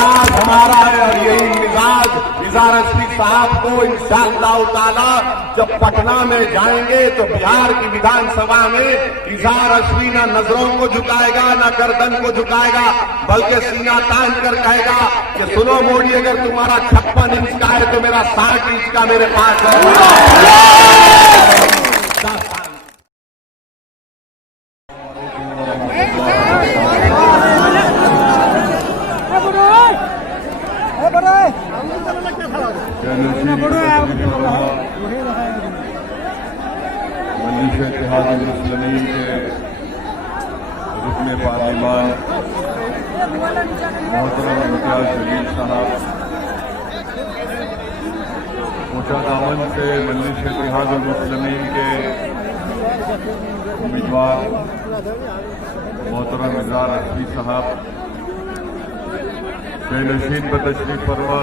मिजाज हमारा है और यही मिजाज इज़ार रश्वी साहब को इंशाअल्लाह ताला जब पटना में जाएंगे तो बिहार की विधानसभा में इज़ार रश्वी न नजरों को झुकाएगा न गर्दन को झुकाएगा, बल्कि सीना तान कर कहेगा कि सुनो मोदी, अगर तुम्हारा 56 इंच का है तो मेरा 60 इंच का मेरे पास है। मजलिस इत्तेहादुल मुस्लिमीन के रुकने पार्लिमान मोहतरम इम्तियाज जलील साहब, कोटा दामन से मजलिस इत्तेहादुल मुस्लिमीन के उम्मीदवार मोहतरम इज़ार रश्वी साहब, बेनशीन बतशरीफ फरमा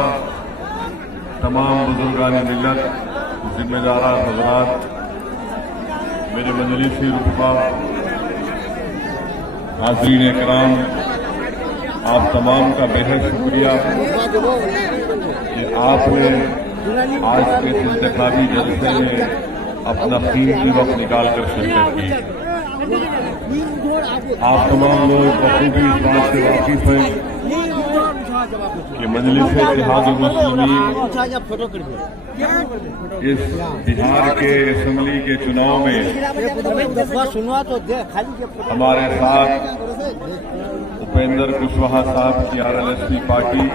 तमाम बुजुर्गान मिल्लत, जिम्मेदारा हज़रात, मेरे मजलिसी रुतबा, हाज़रीन इकराम, आप तमाम का बेहद शुक्रिया कि आपने आज के इंतखाबी जलसे में अपना कीमती वक्त निकाल कर शिरकत की। आप तमाम लोग बखूबी इस बात से वाकिफ हैं कि मजलिस इत्तेहादुल मुस्लिमीन इस बिहार के असेंबली के चुनाव में हमारे साथ उपेंद्र कुशवाहा साहब की RLSP party,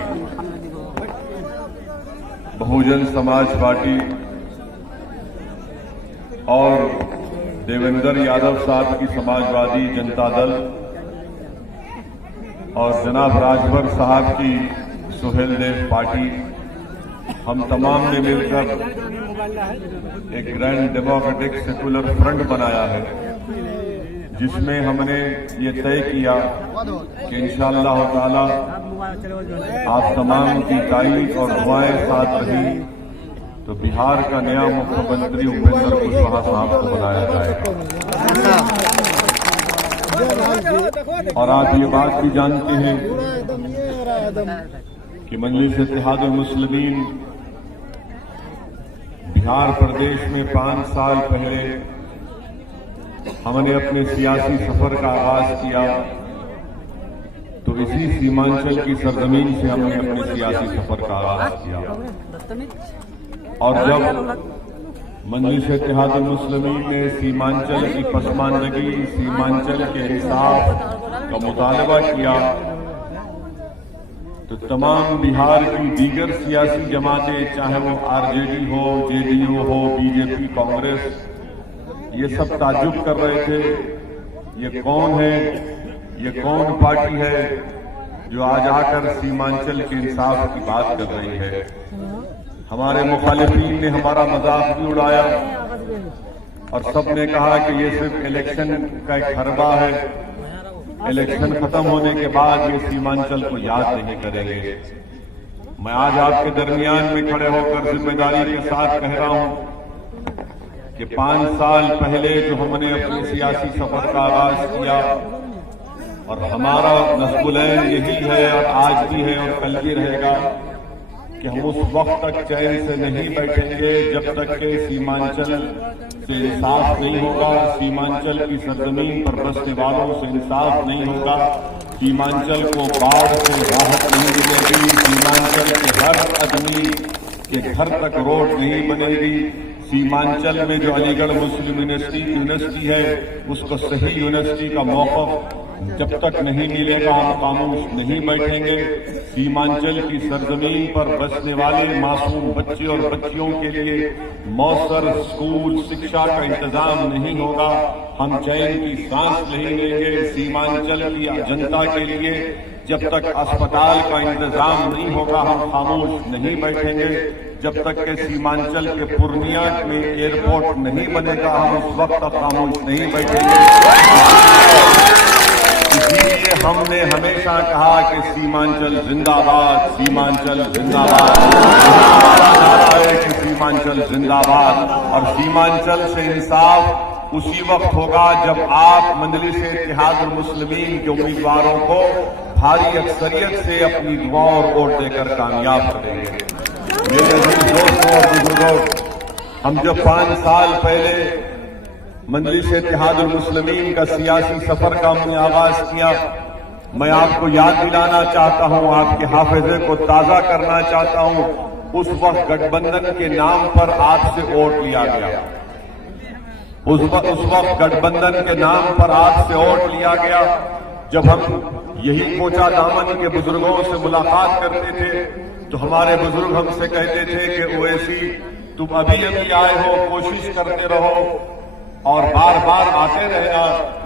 Bahujan Samaj party और देवेंद्र यादव साहब की समाजवादी जनता दल और जनाब राजभर साहब की सुहेल देव पार्टी, हम तमाम ने मिलकर एक ग्रैंड डेमोक्रेटिक सेकुलर फ्रंट बनाया है, जिसमें हमने ये तय किया कि इंशाअल्लाह ताला आप तमाम की ताईद और दुआएं साथ रही तो बिहार का नया मुख्यमंत्री उपेंद्र कुशवाहा साहब को बनाया जाएगा। और आप ये बात भी जानते हैं कि मजलिस इत्तेहादुल मुस्लिमीन बिहार प्रदेश में 5 साल पहले हमने अपने सियासी सफर का आगाज किया तो इसी सीमांचल की सरजमीन से हमने अपने सियासी सफर का आगाज किया। और जब मजलिस इत्तेहादुल मुस्लिमीन ने सीमांचल की पसमानदगी, सीमांचल के इंसाफ का मुतालबा किया तो तमाम बिहार की दीगर सियासी जमातें, चाहे वो RJD हो, JDU हो, BJP, कांग्रेस, ये सब ताज्जुब कर रहे थे, ये कौन है, ये कौन पार्टी है जो आज आकर सीमांचल के इंसाफ की बात कर रही है। हमारे मुखालिफिन ने हमारा मजाक भी उड़ाया और सबने कहा कि ये सिर्फ इलेक्शन का एक हरबा है, इलेक्शन खत्म होने के बाद ये सीमांचल को याद नहीं करेंगे। मैं आज आपके दरमियान में खड़े होकर जिम्मेदारी के साथ कह रहा हूं कि 5 साल पहले जो हमने अपने सियासी सफर का आगाज किया और हमारा नस्बुलैन यही है और आज भी है और कल भी रहेगा कि हम उस वक्त तक चैन से नहीं बैठेंगे जब तक के सीमांचल से इंसाफ नहीं होगा, सीमांचल की सरजमीन पर बसने वालों से इंसाफ नहीं होगा, सीमांचल को बाढ़ से राहत नहीं मिलेगी, सीमांचल के हर आदमी के घर तक रोड नहीं बनेगी, सीमांचल में जो अलीगढ़ मुस्लिम यूनिवर्सिटी है उसको सही यूनिवर्सिटी का मौक़िफ़ जब तक नहीं मिलेगा हम खामोश नहीं बैठेंगे। सीमांचल की सरजमीन पर बसने वाले मासूम बच्चे और बच्चियों के लिए मौसर स्कूल शिक्षा का इंतजाम नहीं होगा, हम चैन की सांस नहीं लेंगे। सीमांचल की जनता के लिए जब तक अस्पताल का इंतजाम नहीं होगा हम खामोश नहीं बैठेंगे। जब तक के सीमांचल के पूर्णिया में एयरपोर्ट नहीं बनेगा हम उस वक्त तक खामोश नहीं बैठेंगे। इसलिए हमने हमेशा कहा कि सीमांचल जिंदाबाद, सीमांचल जिंदाबाद, नारा है कि सीमांचल जिंदाबाद। और सीमांचल से इंसाफ उसी वक्त होगा जब आप मजलिस इत्तेहादुल मुस्लिमीन के उम्मीदवारों को भारी अक्सरियत से अपनी दुआ और वोट देकर कामयाब करेंगे। मेरे अजीज दोस्तों और बुजुर्गों, हम जब 5 साल पहले मजलिस इत्तेहादुल मुस्लिमीन का सियासी सफर का हमने आगाज किया, मैं आपको याद दिलाना चाहता हूं, आपके हाफिजे को ताजा करना चाहता हूं, उस वक्त गठबंधन के नाम पर आपसे वोट लिया गया। उस वक्त गठबंधन के नाम पर आपसे वोट लिया गया। जब हम यही कोचा दामन के बुजुर्गों से मुलाकात करते थे तो हमारे बुजुर्ग हमसे कहते थे कि ओवैसी तुम अभी आए हो, कोशिश करते रहो और बार बार आते रहना।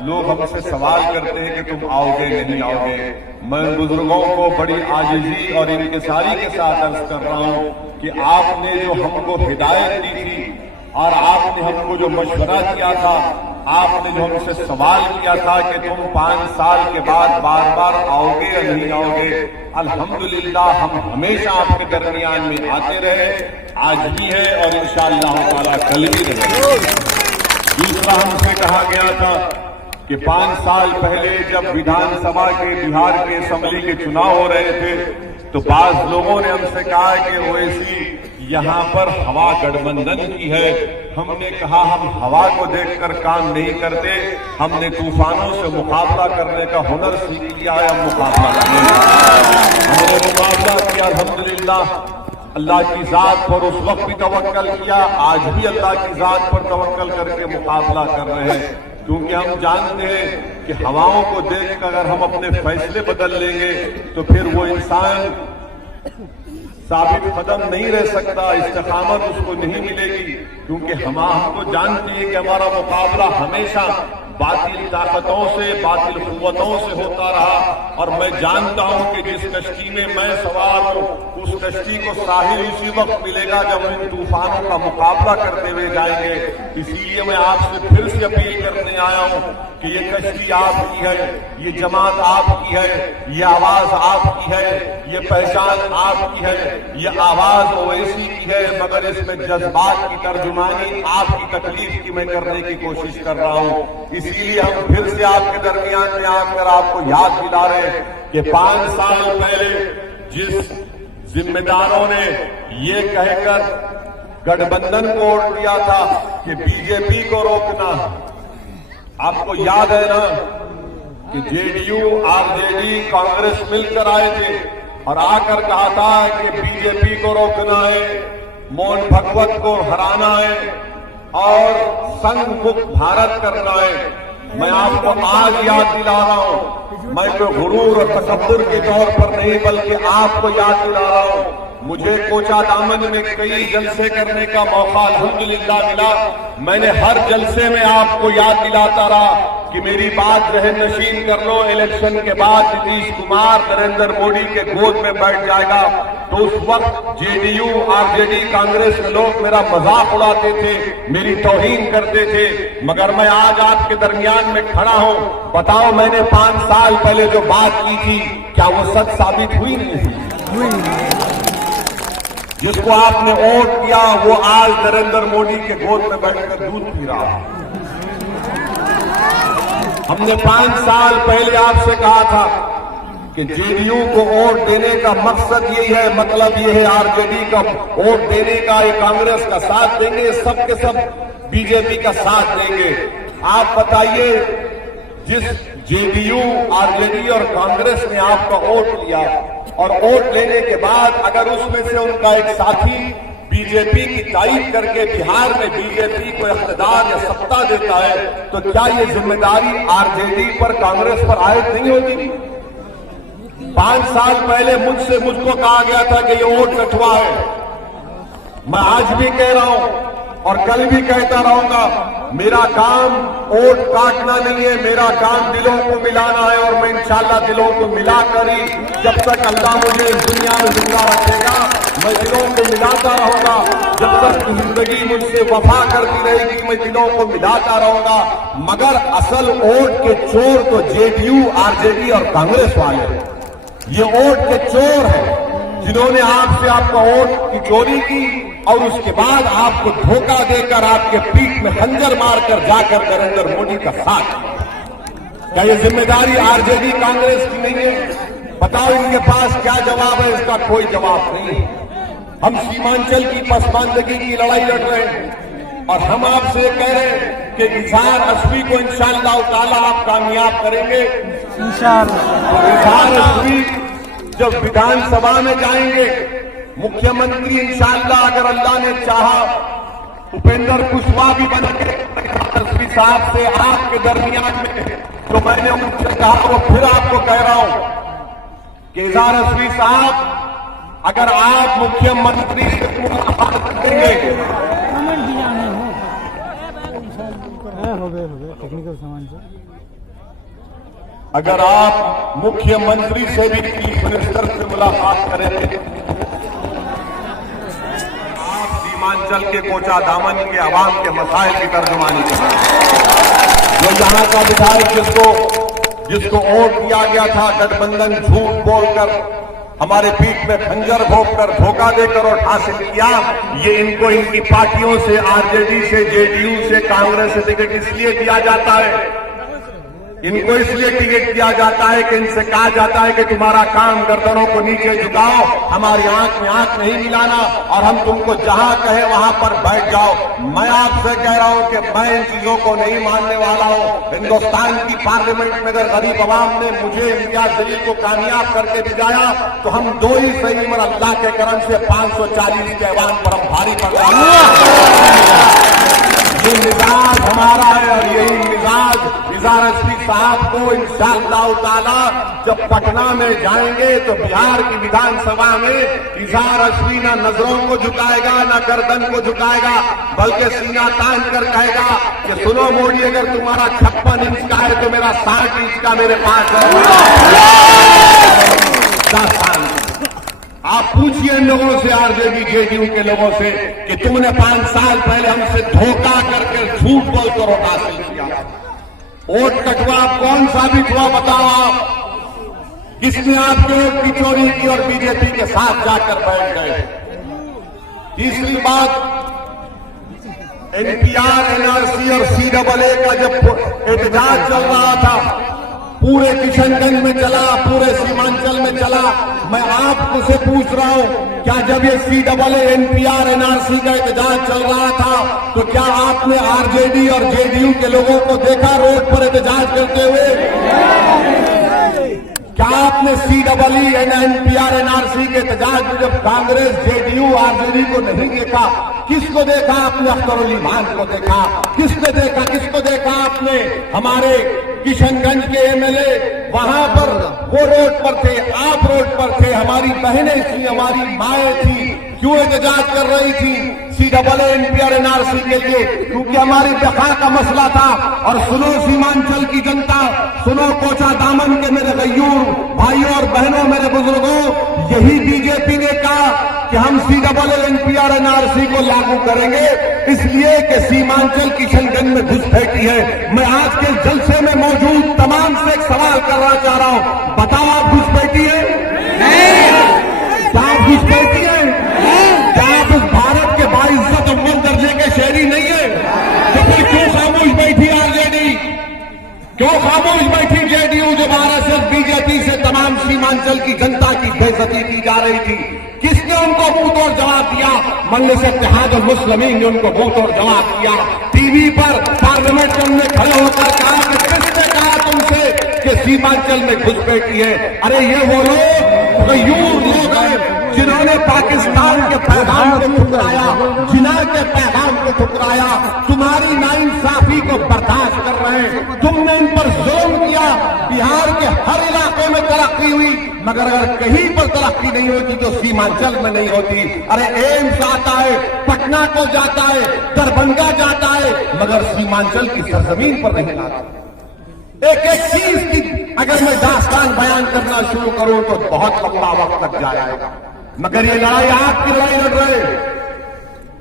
लोग हमसे सवाल करते हैं कि तुम आओगे नहीं आओगे। मैं बुजुर्गों को बड़ी आजिजी और इंकिसारी के साथ अर्ज कर रहा हूं कि आपने जो हमको हिदायत दी थी और आपने हमको जो मशवरा किया था, आपने जो हमसे सवाल किया था कि तुम 5 साल के बाद बार बार आओगे या नहीं आओगे, अल्हम्दुलिल्लाह हम हमेशा आपके दरमियान में आते रहे, आज भी है और इंशाअल्लाह ताला कल भी रहेंगे। दूसरा हमसे कहा गया था कि 5 साल पहले जब विधानसभा के बिहार के असेंबली के चुनाव हो रहे थे तो बाज लोगों ने हमसे कहा कि ओवैसी यहाँ पर हवा गठबंधन की है। हमने कहा हम हवा को देखकर काम नहीं करते, हमने तूफानों से मुकाबला करने का हुनर सीख लिया है। हम मुकाबला करेंगे, हमने मुकाबला किया अल्हम्दुलिल्लाह। अल्लाह की जात पर उस वक्त भी तवक्कल किया, आज भी अल्लाह की जात पर तवक्कल करके मुकाबला कर रहे हैं, क्योंकि हम जानते हैं कि हवाओं को देखकर अगर हम अपने फैसले बदल लेंगे तो फिर वो इंसान साबित कदम नहीं रह सकता, इस्तिकामत उसको नहीं मिलेगी, क्योंकि हमको जानते हैं कि हमारा मुकाबला हमेशा बातिल ताकतों से, बातिल कुव्वतों से होता रहा। और मैं जानता हूं कि जिस कश्ती में मैं सवार हूं उस कश्ती को साहिल उसी वक्त मिलेगा जब हम इन तूफानों का मुकाबला करते हुए जाएंगे। इसीलिए मैं आपसे फिर से अपील करने आया हूं कि ये कश्ती आपकी है, ये जमात आपकी है, ये आवाज आपकी है, ये पहचान आपकी है, ये आवाज ओवैसी की है, मगर इसमें जज्बात की तर्जुमानी आपकी तकलीफ की मैं करने की कोशिश कर रहा हूं। इसीलिए हम फिर से आपके दरमियान में आकर आपको याद दिला रहे हैं कि 5 साल पहले जिस जिम्मेदारों ने ये कहकर गठबंधन को वोट दिया था कि बीजेपी को रोकना, आपको याद है ना कि जेडीयू, आरजेडी, कांग्रेस मिलकर आए थे और आकर कहा था कि बीजेपी को रोकना है, मोहन भगवत को हराना है और संघ मुक्त भारत करना है। मैं आपको आज याद दिला रहा हूं, मैं तो गुरूर और तकब्बुर के तौर पर नहीं बल्कि आपको याद दिला रहा हूं। मुझे कोचा दामन में कई जलसे करने का मौका अल्हम्दुलिल्लाह मिला। मैंने हर जलसे में आपको याद दिलाता रहा कि मेरी बात जहन नशीन कर लो, इलेक्शन के बाद नीतीश कुमार नरेंद्र मोदी के गोद में बैठ जाएगा। तो उस वक्त जेडीयू, आरजेडी, कांग्रेस के लोग मेरा मजाक उड़ाते थे, मेरी तौहीन करते थे, मगर मैं आज आपके दरमियान में खड़ा हूं। बताओ, मैंने 5 साल पहले जो बात की थी क्या वो सच साबित हुई नहीं? जिसको आपने वोट किया वो आज नरेंद्र मोदी के गोद में बैठकर दूध पी रहा है। हमने 5 साल पहले आपसे कहा था कि जेडीयू को वोट देने का मकसद यही है, मतलब ये है आरजेडी का वोट देने का, ये कांग्रेस का साथ देंगे, सब के सब बीजेपी का साथ देंगे। आप बताइए, जिस जेडीयू, आरजेडी और कांग्रेस ने आपका वोट लिया और वोट लेने के बाद अगर उसमें से उनका एक साथी बीजेपी की तारीफ करके बिहार में बीजेपी को इख्तिदार या सत्ता देता है तो क्या ये जिम्मेदारी आरजेडी पर, कांग्रेस पर आयद नहीं होगी? 5 साल पहले मुझको कहा गया था कि ये वोट कठुआ है। मैं आज भी कह रहा हूं और कल भी कहता रहूंगा, मेरा काम वोट काटना नहीं है, मेरा काम दिलों को मिलाना है और मैं इंशाअल्लाह दिलों को मिलाकर ही, जब तक अल्लाह मुझे इस दुनिया में जिंदा रखेगा, मैं दिलों को मिलाता रहूंगा। जब तक जिंदगी मुझसे वफा करती रहेगी मैं दिलों को मिलाता रहूंगा। मगर असल वोट के चोर तो जेडीयू, आरजेडी और कांग्रेस वाले हैं। ये वोट के चोर है जिन्होंने आपसे आपका वोट की चोरी की और उसके बाद आपको धोखा देकर आपके पीठ में खंजर मारकर जाकर नरेंद्र मोदी का साथ। क्या ये जिम्मेदारी आरजेडी, कांग्रेस की नहीं है? बताओ इनके पास क्या जवाब है? इसका कोई जवाब नहीं। हम सीमांचल की पसमानदगी की लड़ाई लड़ रहे हैं और हम आपसे कह रहे हैं कि इजहार असवी को इंशाअल्लाह ताला आप कामयाब करेंगे। इंशाअल्लाह इजहार असवी जब विधानसभा में जाएंगे, मुख्यमंत्री इंशाअल्लाह अगर अल्लाह ने चाहा उपेंद्र कुशवाहा भी बनेंगे असवी साहब से आपके दरमियान में। तो मैंने उनसे कहा, वो फिर आपको कह रहा हूं कि इजहार असवी साहब अगर आप मुख्यमंत्री से मुलाकात करेंगे, अगर आप मुख्यमंत्री से भी चीफ मिनिस्टर से मुलाकात करेंगे, आप सीमांचल के कोचा दामन के अवाम के मसाइल की तर्जुमानी करेंगे। जो यहां का विधायक जिसको वोट दिया गया था गठबंधन झूठ बोलकर, हमारे पीठ में खंजर भोंककर, धोखा देकर और हासिल किया, ये इनको इनकी पार्टियों से, आरजेडी से, जेडीयू से, कांग्रेस से टिकट इसलिए दिया जाता है, इनको इसलिए टिकट दिया जाता है कि इनसे कहा जाता है कि तुम्हारा काम गर्दनों को नीचे झुकाओ, हमारी आंख में आंख नहीं मिलाना और हम तुमको जहां कहे वहां पर बैठ जाओ। मैं आपसे कह रहा हूं कि मैं इन चीजों को नहीं मानने वाला हूं। हिंदुस्तान की पार्लियामेंट में अगर गरीब अवाम ने मुझे इम्तियाज जलील को कामयाब करके भिजाया तो हम दो ही सही मगर अल्लाह के करम से 540 के अवाम पर हम भारी पड़ रहे। ये मिजाज हमारा है और यही मिजाज इजहार असवी साहब को इंशाअल्लाह ताला जब पटना में जाएंगे तो बिहार की विधानसभा में इजहार असवी ना नजरों को झुकाएगा, ना गर्दन को झुकाएगा, बल्कि सीना तान कर कहेगा कि सुनो मोदी, अगर तुम्हारा 56 इंच का है तो मेरा 60 इंच का मेरे पास है। आप पूछिए इन लोगों से, आरजेडी जेडीयू के लोगों से, कि तुमने 5 साल पहले हमसे धोखा करके झूठ बोलकर वोट हासिल किया, वोट कटवा कौन साबित हुआ? बताओ आप, किसने आपके वोट की चोरी की और बीजेपी के साथ जाकर बैठ गए? तीसरी बात, एनपीआर, एनआरसी और सीएए का जब एहतजाज चल रहा था, पूरे किशनगंज में चला, पूरे सीमांचल में चला, मैं आपको से पूछ रहा हूं, क्या जब ये सीएए, एनपीआर, एनआरसी का एहतजाज चल रहा था तो क्या आपने आरजेडी और जेडीयू के लोगों को देखा रोड पर एहतजाज करते हुए? क्या आपने सीएए, एनपीआर, एनआरसी के एहतजाज में जब कांग्रेस, जेडीयू, आरजेडी को नहीं देखा, किसको देखा आपने? अख्तर अली खान को देखा। किसने देखा? किसको देखा आपने? हमारे किशनगंज के एमएलए वहां पर, वो रोड पर थे, आप रोड पर थे, हमारी बहनें थी, हमारी माएं थी, क्यों एहतजाज कर रही थी सीएए, एनपीआर, एनआरसी के लिए? क्योंकि हमारी बका का मसला था। और सुनो सीमांचल की जनता, सुनो कोचा दामन के मेरे गयूर भाइयों और बहनों, मेरे बुजुर्गों, यही बीजेपी ने कहा कि हम सीएए, एनपीआर, एनआरसी को लागू करेंगे, इसलिए कि सीमांचल किशनगंज में घुसपैठी है। मैं आज के जलसे में मौजूद तमाम से एक सवाल करना चाह रहा हूं, बताओ आप घुसपैठी है? क्या आप घुसपैठी है? क्या आप इस भारत के बाइज्जत अव्वल दर्जे के शहरी नहीं है? तो फिर क्यों खामोश बैठी आरजेडी? क्यों खामोश बैठी जेडीयू, जब आरएसएस, बीजेपी से तमाम सीमांचल की जनता की बेइज्जती की जा रही थी? किसने उनको मुंह तोड़ जवाब दिया? मजलिस इत्तेहाद मुस्लिमीन ने उनको मुंह तोड़ जवाब दिया। टीवी पर पार्लियामेंट के अंदर खड़े होकर कहा कि किसने कहा तुमसे कि सीमांचल में घुसपैठी है? अरे ये वो लोग लोग हैं जिन्होंने पाकिस्तान के पैगाम को ठुकराया, जिन्ना के पैगाम को ठुकराया, तुम्हारी नाइंसाफी को बर्दाश्त कर रहे हैं। तुमने इन पर जुल्म किया। बिहार के हर इलाके में तरक्की हुई, मगर अगर कहीं पर तरक्की नहीं होती तो सीमांचल में नहीं होती। अरे एम्स आता है, पटना को जाता है, दरभंगा जाता है, मगर सीमांचल की सरजमीन पर नहीं आता। एक एक चीज की अगर मैं दास्तान बयान करना शुरू करूं तो बहुत लंबा वक्त लग जाएगा, मगर ये लड़ाई आपकी लड़ाई लड़ रहे हैं,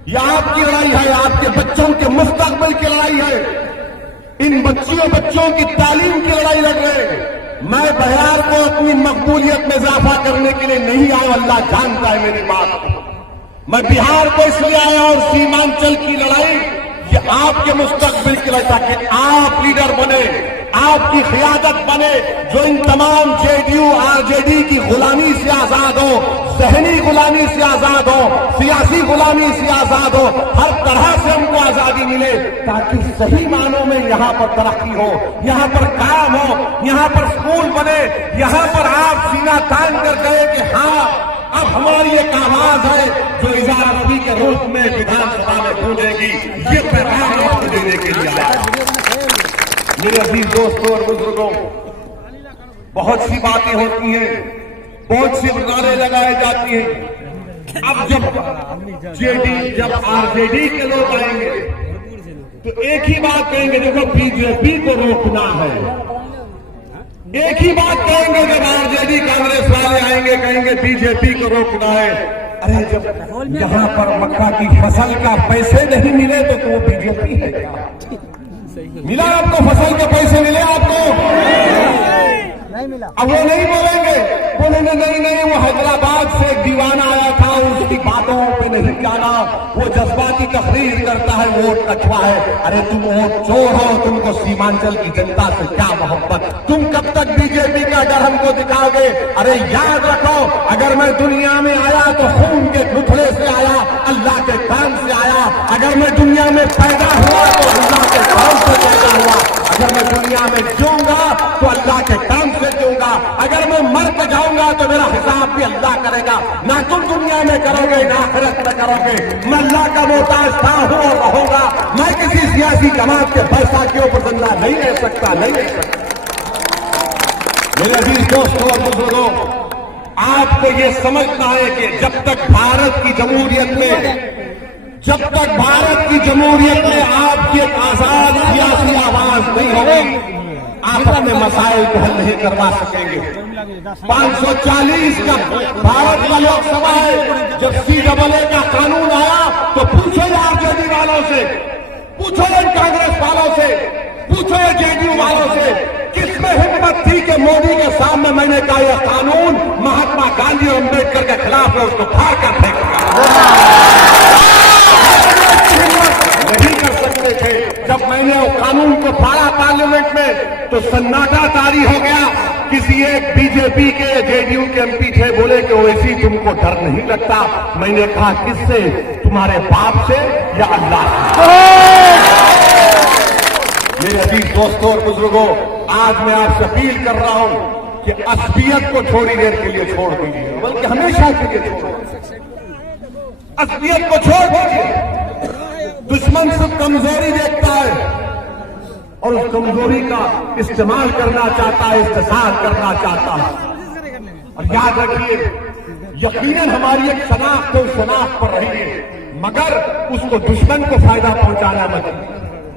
ये आपकी लड़ाई है, आपके बच्चों के मुस्तकबिल की लड़ाई है, इन बच्चों की तालीम की लड़ाई लड़ रहे हैं। मैं बिहार को अपनी मकबूलियत में इजाफा करने के लिए नहीं आया, अल्लाह जानता है मेरी बात को। मैं बिहार को इसलिए आया और सीमांचल की लड़ाई ये आपके मुस्तकबिल की लड़ाई, ताकि आप लीडर बने, आपकी क़ियादत बने जो इन तमाम जेडीयू आरजेडी की गुलामी से आजाद हो, ज़हनी गुलामी से आजाद हो, सियासी गुलामी से आजाद हो, हर तरह से हमको आजादी मिले ताकि सही मानों में यहाँ पर तरक्की हो, यहाँ पर काम हो, यहाँ पर स्कूल बने, यहाँ पर आप सीना तान कर गए कि हाँ अब हमारी एक आवाज है जो इज़हार रफ़ी के रूप में विधानसभा में गूंजेगी। ये पैगाम आपको देने के लिए आया। मेरे अजीज दोस्तों और बुजुर्गों, बहुत सी बातें होती हैं, बहुत सी नारे लगाए जाती हैं। अब जब आरजेडी के लोग आएंगे तो एक ही बात कहेंगे, देखो बीजेपी को रोकना है। एक ही बात कहेंगे जब आरजेडी कांग्रेस वाले आएंगे, कहेंगे बीजेपी को रोकना है। अरे जब यहाँ पर मक्का की फसल का पैसे नहीं मिले तो वो बीजेपी है क्या? मिला आपको फसल के पैसे मिले आपको? नहीं मिला। अब वो नहीं बोलेंगे नहीं वो हैदराबाद से एक दीवाना आया था, उसकी बातों पे नहीं जाना, वो जज्बाती तकरीर करता है, वोट कछुआ है। अरे तुम वोट चोर हो, तुमको सीमांचल की जनता से क्या मोहब्बत? तुम कब तक बीजेपी का डर हमको दिखाओगे? अरे याद रखो, अगर मैं दुनिया में आया तो खून के टुकड़े से आया, अल्लाह के काम से आया। अगर मैं दुनिया में पैदा हुआ तो अल्लाह के काम से पैदा हुआ। अगर मैं दुनिया में जीऊंगा तो अल्लाह के काम से जीऊंगा। अगर मैं मर के जाऊंगा तो मेरा हिसाब भी अल्लाह करेगा। ना तुम दुनिया में करोगे ना आखिरत में करोगे। मैं अल्लाह का मोहताज था, हूं और रहूंगा। मैं किसी सियासी जमात के बैसाखियों पर जिंदा नहीं रह सकता। मेरे अजीज दोस्तों और बुजुर्गों, आपको ये समझना है कि जब तक भारत की जमहूरियत में आपकी एक आजाद सियासी आवाज नहीं होगी, आप अपने मसाइल को हल नहीं करवा सकेंगे। 540 का भारत का लोकसभा है। जब CAA का कानून आया तो पूछो आरजेडी वालों से, पूछो कांग्रेस वालों से, पूछो जेडीयू वालों से, किसमें हिम्मत थी कि मोदी के सामने मैंने कहा यह कानून महात्मा गांधी और अम्बेडकर के खिलाफ है, उसको फाड़ कर फेंकेगा। नहीं कर सकते थे। जब मैंने वो कानून को फाड़ा पार्लियामेंट में तो सन्नाटा तारी हो गया। किसी एक बीजेपी के जेडीयू के MP थे, बोले कि ओवैसी तुमको डर नहीं लगता? मैंने कहा किससे? तुम्हारे बाप से या अल्लाह से? मेरे अजीज दोस्तों और बुजुर्गों, आज मैं आपसे अपील कर रहा हूं कि असलियत को थोड़ी देर के लिए छोड़ दीजिए, बल्कि हमेशा के लिए छोड़ दीजिए। असलियत को छोड़ दीजिए। दुश्मन सिर्फ कमजोरी देखता है और उस कमजोरी का इस्तेमाल करना चाहता है, इस्तेसाल करना चाहता है। और याद रखिए, यकीनन हमारी एक शनाख्त तो शनाख्त पर रही है, मगर उसको दुश्मन को फायदा पहुंचाना मत,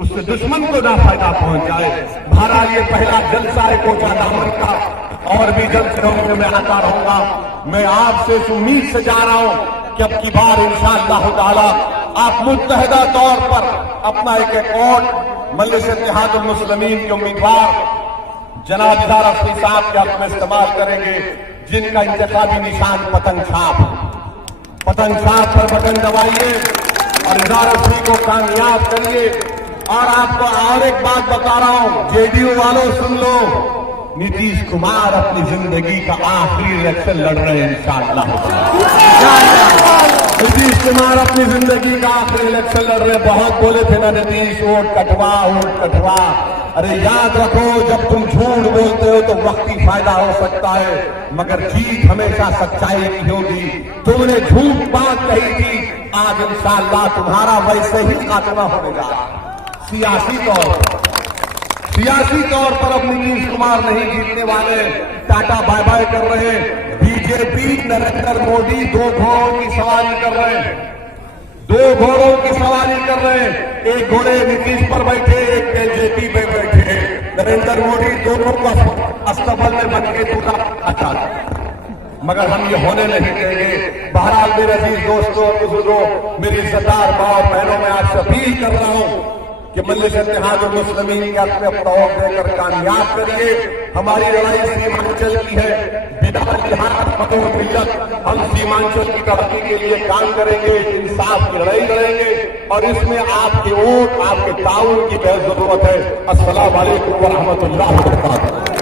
उससे दुश्मन को ना फायदा पहुंच जाए। बहरहाल ये पहला जलसा है कोचा दामन का, और भी जलसों में मैं आता रहूंगा। मैं आपसे इस उम्मीद से जा रहा हूं कि अब की बार इंशाअल्लाह ताला आप मुत्तहिदा तौर पर अपना एक अकाउंट मजलिस इत्तेहादुल मुस्लिमीन के उम्मीदवार जनाब इज़हार रफ़ी साहब के हक में इस्तेमाल करेंगे, जिनका इंतखाबी निशान पतंग छाप पर बटन दबाइए और इज़हार रफ़ी को कामयाब करिए। और आपको और एक बात बता रहा हूं, जेडीयू वालों सुन लो, नीतीश कुमार अपनी जिंदगी का आखिरी इलेक्शन लड़ रहे हैं इंशाअल्लाह। नीतीश कुमार अपनी जिंदगी का आखिरी इलेक्शन लड़ रहे हैं। बहुत बोले थे ना नीतीश वोट कटवा। अरे याद रखो, जब तुम झूठ बोलते हो तो वक्ती फायदा हो सकता है, मगर जीत हमेशा सच्चाई की होगी। तुमने झूठ बात कही थी, आज इंशाअल्लाह तुम्हारा वैसे ही खात्मा होगा। सियासी तौर पर अब नीतीश कुमार नहीं जीतने वाले, टाटा बाय बाय कर रहे हैं। बीजेपी नरेंद्र मोदी दो घोड़ों की सवारी कर रहे हैं। एक घोड़े नीतीश पर बैठे, एक जेपी पे बैठे। नरेंद्र मोदी दोनों को अस्तबल में बन के दूसरा अच्छा, मगर हम ये होने नहीं देंगे। बहरहाल मेरे अजीज दोस्तों और बुजुर्गों, मेरी इज्जतदार माँ और बहनों में आपसे अपील कर रहा हूँ कि मजलिस इत्तेहादुल मुस्लिमीन के अपने वोट देकर कामयाब करिए। हमारी लड़ाई सीमांचल की है, बिना जिहाद बतौर मिल्लत हम सीमांचल की तरक्की के लिए काम करेंगे, इंसाफ की लड़ाई लड़ेंगे और इसमें आपके वोट, आपके ताउन की बेहद जरूरत है। अस्सलाम वालेकुम व रहमतुल्लाहि व बरकातहू।